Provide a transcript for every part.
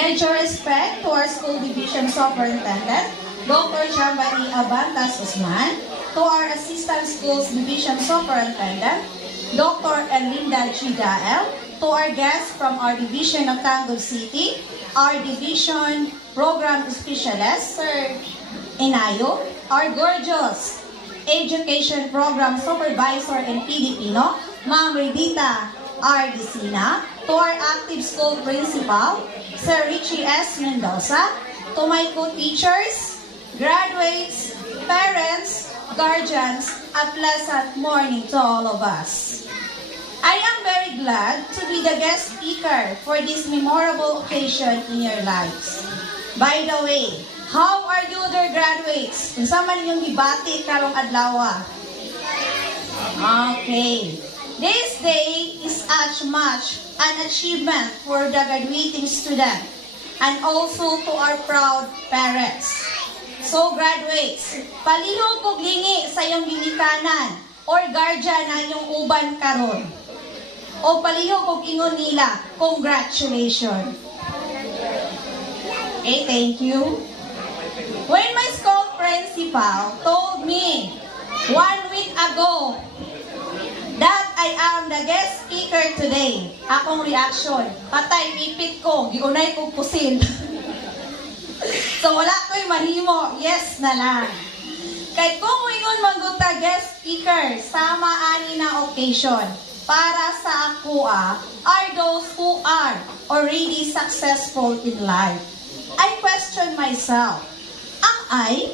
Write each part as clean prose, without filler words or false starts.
Major respect to our school division superintendent, Dr. Jambani Abantas Usman, to our assistant schools division superintendent, Dr. Elinda G. Dael, to our guests from our division of Tangub City, our division program specialist, Sir Inayo, our gorgeous education program supervisor and PDPino, Ma'am Redita R. Disina, to our active school principal, Sir Richie S. Mendoza, to my co-teachers, graduates, parents, guardians, a pleasant morning to all of us. I am very glad to be the guest speaker for this memorable occasion in your lives. By the way, how are you, dear graduates? Unsa man yung gibati karong adlaw? Okay. This day is as much an achievement for the graduating student and also to our proud parents. So graduates, palihog kog lingi sa iyong ginikanan or guardian na inyong uban karon. O palihog kog ingon nila, congratulations. Okay, thank you. When my school principal told me 1 week ago that I am the guest speaker today, akong reaction, patay, ipit ko, giunay kong pusin. So wala ko'y mahimo, yes na lang. Kay kung ingon magguta guest speaker, sama ani na occasion, para sa akua are those who are already successful in life. I question myself, am I?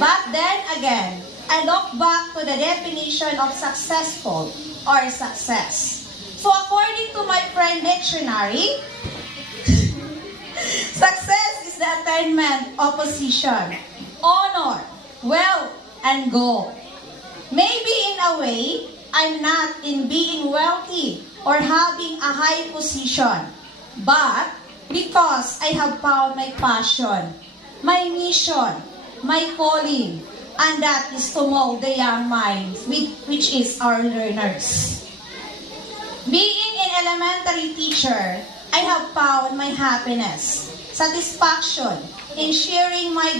But then again, I look back to the definition of successful or success. So according to my friend dictionary, success is the attainment of position, honor, wealth, and goal. Maybe in a way, I'm not in being wealthy or having a high position, but because I have found my passion, my mission, my calling, and that is to mold the young minds, which is our learners. Being an elementary teacher, I have found my happiness, satisfaction in sharing my